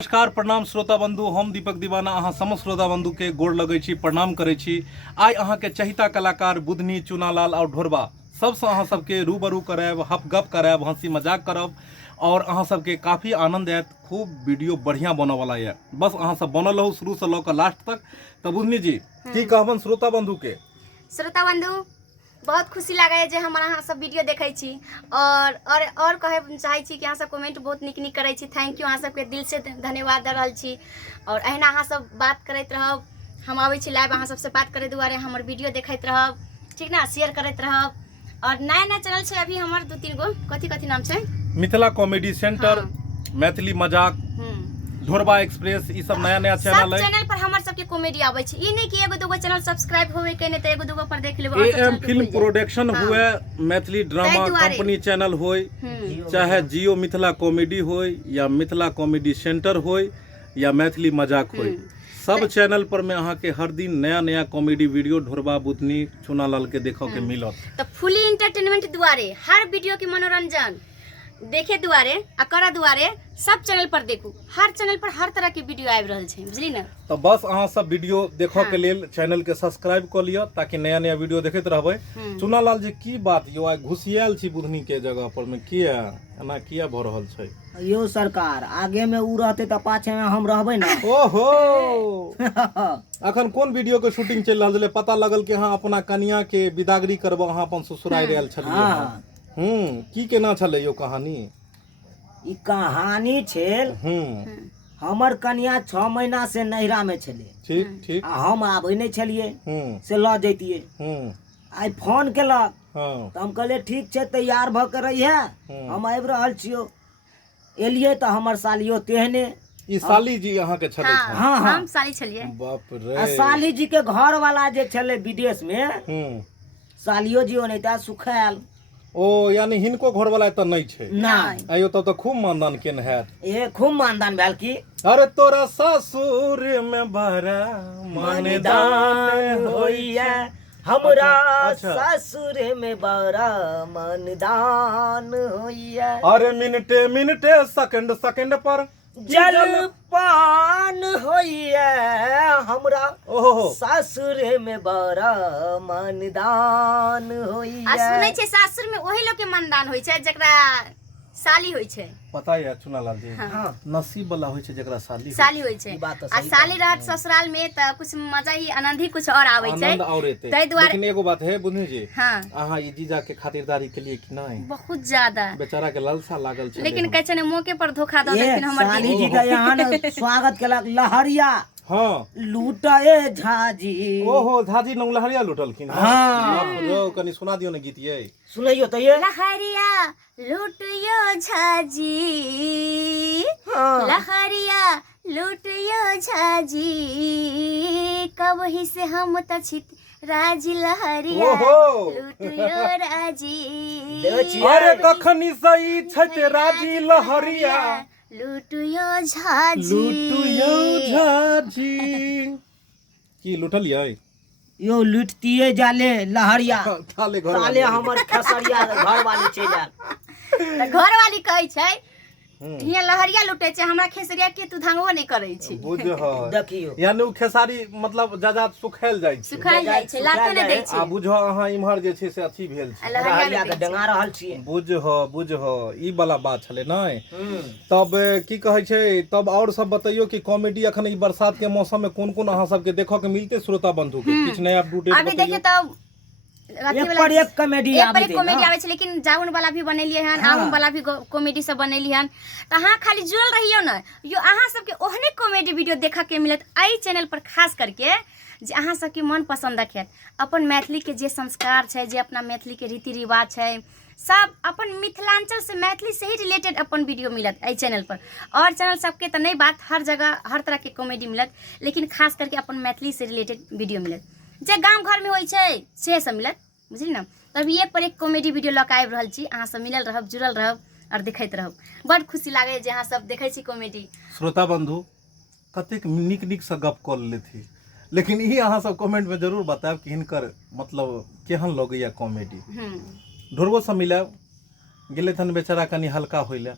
नमस्कार प्रणाम श्रोता बंधु, हम दीपक दीवाना अहाँ समस्त श्रोता बंधु के गोड़ लगै छी, प्रणाम करै छी। आइ अहाँ के चहिता कलाकार बुधनी, चुनालाल और ढोरबा सबसे अहाँ सबके रूबरू करायब, गप करायब, हंसी मजाक करब और अहाँ सबके काफ़ी आनंद आयत। खूब वीडियो बढ़िया बनने वाला है, बस अहाँ सब बनल रहू शुरू से लऽ लास्ट तक। तो बुधनी जी की कहबन श्रोता बंधु के? श्रोता बंधु बहुत खुशी लगे जे हम अहाँ सब वीडियो देखै छी और कहे चाहे छी कि अहाँ सब कमेंट बहुत निक निक करै छी। थैंक यू, अहाँ सबके दिल से धन्यवाद दे रहल छी। और अहिना अहाँ सब बात करैत रहब, हम आबै छी लाइव अहाँ सबसे बात करे दुआरे, हमर वीडियो देखैत रहब, ठीक ना, शेयर करैत रहब। और नया नया चैनल छै अभी हमर 2-3 गो, कथी नाम छै? मिथिला कॉमेडी सेंटर, मैथिली मजाक, ढोरबा एक्सप्रेस, ई सब नया नया चैनल है। चैनल पर हमर सबके कॉमेडी आबै छै, ई नहीं कि एगो दूगो चैनल सब्सक्राइब होवे के नहीं त एगो दूगो पर देख लेबो। एएम फिल्म प्रोडक्शन हुए, मैथिली ड्रामा कंपनी चैनल होय, चाहे जियो मिथिला कॉमेडी होय या मिथिला कॉमेडी सेंटर होय या मैथिली मजाक होय, सब चैनल पर में अहाँ के हर दिन नया नया कॉमेडी वीडियो ढोरबा, बुधनी, चुनालाल के देखो के मिलत। तो फुली एंटरटेनमेंट दुआरे हर वीडियो के मनोरंजन देखे दुआरे आ करा दुआरे सब चैनल पर देखू, हर चैनल पर हर तरह के वीडियो आबि रहल छै, बुझली ना। तो बस अहाँ सब वीडियो देखो के लेल चैनल के सब्सक्राइब कर लियो ताकि नया नया वीडियो देखते रहबे। चुनालाल जी की बात यो, आइ घुसियाल छी बुधनी के जगह पर में, किया एना किया भ रहल छै? यो सरकार, आगे में उ रहते त पाछे में हम रहबे ना। ओहो अखन कोन वीडियो के शूटिंग चल रहल छले? पता लगल कि हाँ अपना कन्या के विदागरी करब, अहाँ अपन ससुराल रहल छलिए। की केना छले यो कहानी? ई कहानी छेल, हमर कन्या 6 महीना से नैहरा में छले, ठीक ठीक, आ हम आबे नहीं छलिए से ल जैतिए। आई फोन केलक त हम कहले ठीक छे, तैयार भ के रहिए, हम आबि रहल छियो। एलिए त हमर सालियो तेहने। ई साली जी अहाँ के छले? हां हम साली छलिए। बाप रे। आ साली जी के घर वाला जे छले विदेश में, सालियो जी ओनैता सुखायल। ओ यानी हिनको घर वाला त नहीं छे? नहीं। आयो तो खूब मानदान केन है। ए खूब मानदान भेल की। अरे तोरा ससुर में बड़ा मानदान होइया, हमरा ससुर में बड़ा मानदान होइया। अरे मिनटे मिनटे सेकंड सेकंड पर जलपान होइया, हमरा ससुर में बड़ा मानदान होइया। आ सुनै छै सासुर में ओही लोग के मानदान होय छै जकरा साली होय छै। पता है चुनालाल जी, नसीब वाला होय छै जकरा साली होय छै। आ साली रहत ससुराल में त कुछ मजा ही, आनंद ही कुछ और आबै छै। तै दुआरे लेकिन एगो बात है बुधनी जी, हां अहाँ ई जीजा के खातिरदारी के लिए कि नहीं? बहुत ज्यादा बेचारा के लालसा लागल छै, लेकिन कहै छै ने मौके पर धोखा द देथिन हमर साली जी का यहाँ न स्वागत केलक लहरिया। लूटाए झाजी। ओहो झाजी नौ लहरिया लुटलखिन। रो कनी सुना दियो ने गीत ये। सुनाइयो त ये। लहरिया लूटियो झाजी, लहरिया लूटियो झाजी, कबही से हम त छित राजी लहरिया लूटियो राजी। अरे कखनी सही छत राजी लहरिया लूटियो झाजी, लूटियो झाजी। की लुटलियै? यो लुटतिए जाले लहरिया। ताले हमर खसरिया घर वाली चल घर वाली कहै छै हिया लहरिया लुटे छै, हमरा खेसरिया के तू धांगो नहीं करै छी। बुझ ह देखियो, यानी उ खेसारी मतलब जाजात सुखायल जाय छै, सुखायल जाय छै, लातो नै दै छै। आ बुझ अहाँ इम्हर जे छै से अथी भेल छै, लहरिया के डंगा रहल छी। बुझ ह ई वाला बात छले नै। तब की कहै छै, तब और सब बताइयो कि कॉमेडी अखन ई बरसात के मौसम में कोन कोन अहाँ सब के देखो के मिलते श्रोता बंधु के? कुछ नया अपडेट अभी देखिए तब एक कॉमेडी आबै छै, लेकिन जाउन वाला भी बनेलिए हन, आउन वाला भी कॉमेडी सब बनेली हन। त अहाँ खाली जुड़ल रहियो न, यो अहाँ सबके ओहने कॉमेडी वीडियो देखा के मिलत आई चैनल पर, खास करके जे अहाँ सबके मन पसंद रखत। अपन मैथिली के जे संस्कार छै, जे अपना मैथिली के रीति रिवाज छै, सब अपन मिथिलांचल से, मैथिली से ही रिलेटेड अपन वीडियो मिलत आई चैनल पर। और चैनल सबके तो नहीं बात, हर जगह हर तरह के कॉमेडी मिलत, लेकिन खास करके अपन मैथिली से रिलेटेड वीडियो मिलत, जे गांव घर में होय छै से सब मिलत, बुझली ना। तब ये पर एक कॉमेडी वीडियो लऽ के आबि रहल छी, अहाँ सब मिलल रहब, जुड़ल रहब और देखैत रहब। बड़ खुशी लागे जे अहाँ सब देखै छी कॉमेडी। श्रोता बंधु कतेक निक निक से गप कऽ लेथि, लेकिन ई अहाँ सब कमेंट में जरूर बतायब कि हिनकर मतलब केहन लगैया कॉमेडी। ढोरबो से मिलब गेले थन बेचारा कनी हल्का होइले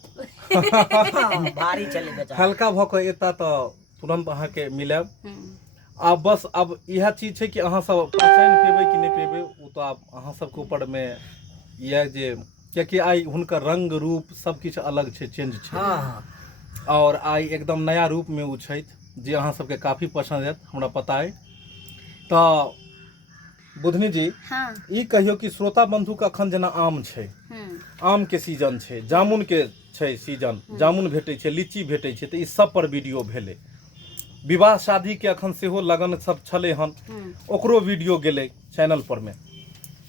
भारी चले बेचारा हल्का भ के एता तो तुरंत अहाँ के मिलब आ बस अब यह चीज है कि अहाँ सब पहचान पेबे कि नहीं पेबे वो तो आप अहाँ सबके ऊपर में यह जे कियाकि आई हुनकर रंग रूप सब किछ अलग छै चेंज छै और आई एकदम नया रूप में उ छै जे अहाँ सबके काफी पसंद है हमरा पता है तो बुधनी जी हाँ ई कहियो कि श्रोता बंधु के अखन जेना आम छै आम के सीजन छै जामुन के छै सीजन जामुन भेटै छै लीची भेटै छै तऽ ई सब पर वीडियो भेलै विवाह शादी के अखन सेहो लगन सब छलै हन ओकरो वीडियो गेलै चैनल पर में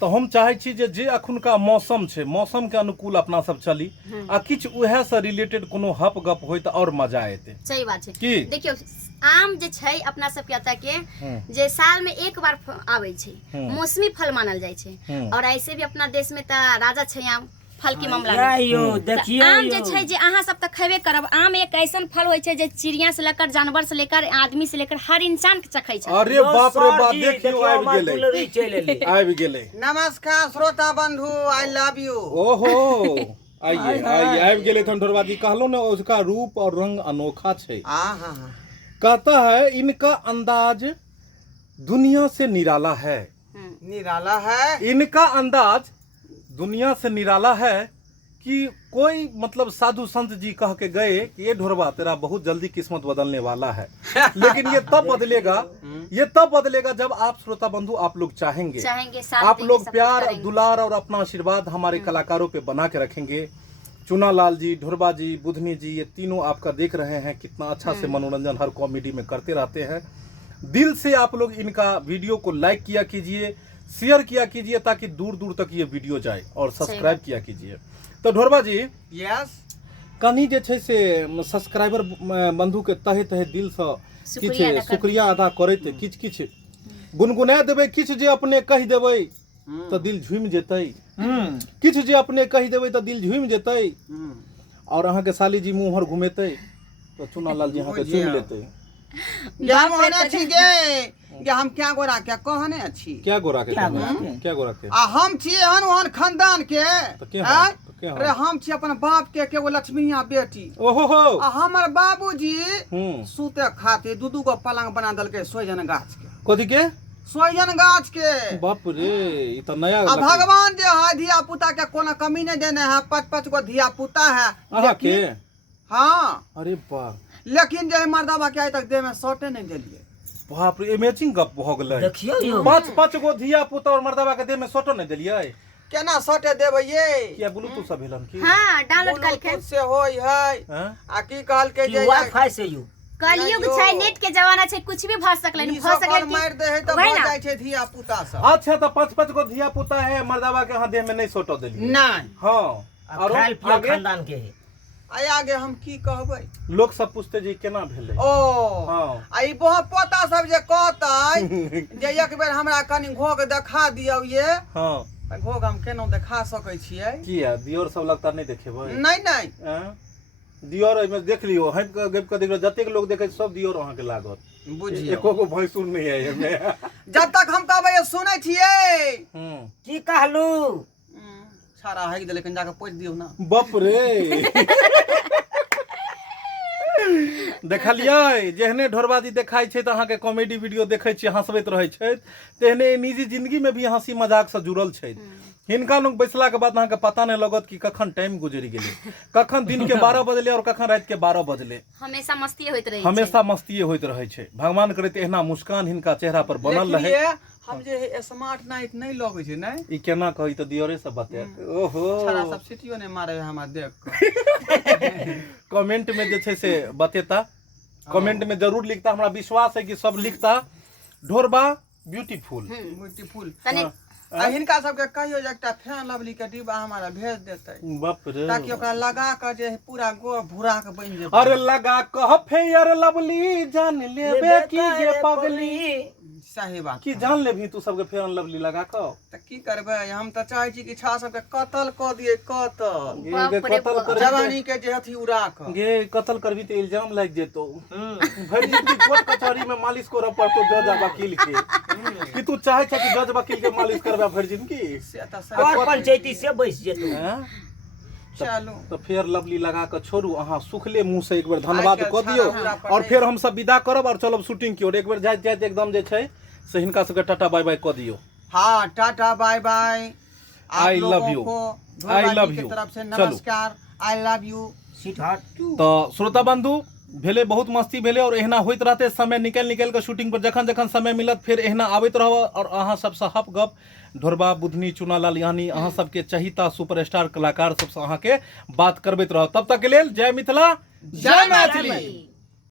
तो हम चाहे छी जे अखुनका मौसम छै मौसम के अनुकूल अपना सब चली आ किछ उहे से रिलेटेड कोनो हप गप होय त और मजा एते सही बात छै की देखियो आम जे छै अपना सब के एतऽ के जे साल में एक बार आबै छै मौसमी फल मानल जाइ छै और ऐसे भी अपना देश में त राजा छै आम फल के मामला में देखियो आम जे छै जे अहाँ सब त खैबे करब आम एक ऐसन फल होय छै जे चिड़िया से लेकर जानवर से लेकर आदमी से लेकर हर इंसान के चखै छै अरे बाप रे बाप देखियो आबि गेलै नमस्कार श्रोता बंधु आई लव यू ओहो आइए आइए आबि गेलै थन ढोरवा जी कहलो ना उसका रूप और रंग अनोखा छै कहता है इनका अंदाज दुनिया से निराला है निराला है इनका अंदाज दुनिया से निराला है कि कोई मतलब साधु संत जी कह के गए कि ये ढोरवा तेरा बहुत जल्दी किस्मत बदलने वाला है लेकिन ये तब बदलेगा जब आप श्रोता बंधु आप लोग चाहेंगे आप लोग प्यार दुलार और अपना आशीर्वाद हमारे कलाकारों पे बना के रखेंगे चुनालाल जी ढोरवा जी बुधनी जी ये तीनों आपका देख रहे हैं कितना अच्छा से मनोरंजन हर कॉमेडी में करते रहते हैं दिल से आप लोग इनका वीडियो को लाइक किया कीजिए शेयर किया कीजिए ताकि दूर दूर तक ये वीडियो जाए और सब्सक्राइब किया कीजिए तो ढोरवा जी यस कनी जे छै से सब्सक्राइबर बंधु के तहे तहे दिल से किछ शुक्रिया अदा करैत किछ किछ गुनगुना देबै किछ जे अपने कहि देबै तो दिल झूम जेतै किछ जे अपने कहि देबै तो दिल झूम जेतै और अहाँ के साली जी मुंह हर घुमेतै तो चुनालाल जी अहाँ के चुम लेतै ये हम होने छी गे हम क्या गोरा क्या कहने छी क्या गोरा के क्या गोरा के आ हम छी हन ओहन खानदान के तो के अरे हम छी अपन बाप के एगो लक्ष्मीया बेटी ओहो हो आ हमर बाबूजी सूते खातिर दू गो पलंग बना देलकै सोजन गाछ के कथि के सोजन गाछ के बाप रे ई त नया आ भगवान जे है धिया पुता के कोनो कमी नहीं देने है 5 गो धिया पुता है अहाँ के हाँ अरे बाप लेकिन जे मर्दाबा के आइ तक देह में सटे नहीं देलिए बाप रे मैचिंग गप भ गेलै देखियो 5 गो धिया पुता और मर्दाबा के देह में सोटो नहीं देलियै केना सटे देबै ये किया ब्लूटूथ सब भेलन की हां डाउनलोड करके ब्लूटूथ से होय है आ की कहल के जे वाईफाई से यू कलयुग छै नेट के जमाना छै कुछ भी भ सकलै मार दे है तो हो जाय छै धिया पुता सब अच्छा तो 5 गो धिया पुता है मर्दाबा के हां देह में नहीं सोटो देलियै नहीं हां और खानदान के है आइ आगे हम की कहबै लोग सब पूछते जी केना भेलै ओ हां आई बहुत पोता सब जे कहतै जे एक बेर हमरा कनी घोग देखा दियौ ये हां घोग हम केना देखा सकै छियै किया दियोर सब लगता नहीं देखेबै नहीं दियोर एमे देख लियो हम गप के देखलो जतेक लोग देखे सब दियोर अहाँ के लागत बुझियो एको को भैंसुर नहीं है एमे जब तक हम कहबै सुनै छियै की कहलू सारा है दे लेकिन जाके पोछ दियौ ना बाप रे देखलियै जेहने ढोरबाजी देखाइ छै त अहाँ के कॉमेडी वीडियो देखै छी हंसबैत रहै छै तेहने निजी जिंदगी में भी हंसी मजाक से जुड़ल छै हिनका लोग बैसला के बाद अहाँ के पता नहीं लगत कि कखन टाइम गुजरि गेलै कखन दिन के 12 बजले और कखन रात के 12 बजले हमेशा मस्ती होइत रहै छै हमेशा मस्ती होइत रहै छै भगवान करैत एहना मुस्कान हिनका चेहरा पर बनल रहे हम जे स्मार्ट नाइट नहीं लगै छै नै ई केना कहि त दियोरे सब बतेत ओहो सारा सब सिटियो ने मारे हमरा देख के कमेंट में जे छै से बतेता कमेंट में जरूर लिखता हमरा विश्वास है कि सब लिखता ढोरबा ब्यूटीफुल तने आ हिनका सबके कहियो जे एकटा फैन लवली के डिब्बा हमारा भेज देतै बाप रे ताकि ओकरा लगा के जे पूरा गो भूरा के बन जेतै अरे लगा कह फेयर लवली जान लेबे की जे पगली सही बात की जान लेबही तू सबके फेयर लवली लगा क त की करबै हम त चाहै छी कि छा सबके कत्ल क दिए कत्ल कर जवानी के जे अथी उड़ा क गे कत्ल करबी त इल्जाम लग जेतो भर जिंदगी कोर्ट कचहरी में मालिश को पड़तो जज आ वकील के कि तू चाहे छ कि जज वकील के मालिश करबा भर जिंदगी से त और पंचायती से बैस जेतो चलू तो फेयर लवली लगा के छोड़ू अहाँ सुखले मुंह से एक बेर धन्यवाद आइ कऽ काल्हि दियौ छाड़ा उड़ा और पर फिर हम सब विदा करब और चलब शूटिंग की ओर एक बेर जाइत जाइत एकदम जे छै से हिनका सबके टाटा बाय बाय कऽ दियौ हाँ ta-ta bye bye I love you. I love you. तरफ से चलू। नमस्कार आई लव यू सीट हट तो श्रोता बंधु भेले बहुत मस्ती भेले और एहना होइत रहते समय निकल के शूटिंग पर जखन जखन समय मिलत फिर एहना आबैत रहब और अहाँ सबसँ हप गप ढोरबा बुधनी चुनालाल यानी अहाँ सबके चहिता सुपरस्टार कलाकार सबसँ अहाँ के बात करबैत रहब। तब तक के लेल जय मिथिला जय मैथिली।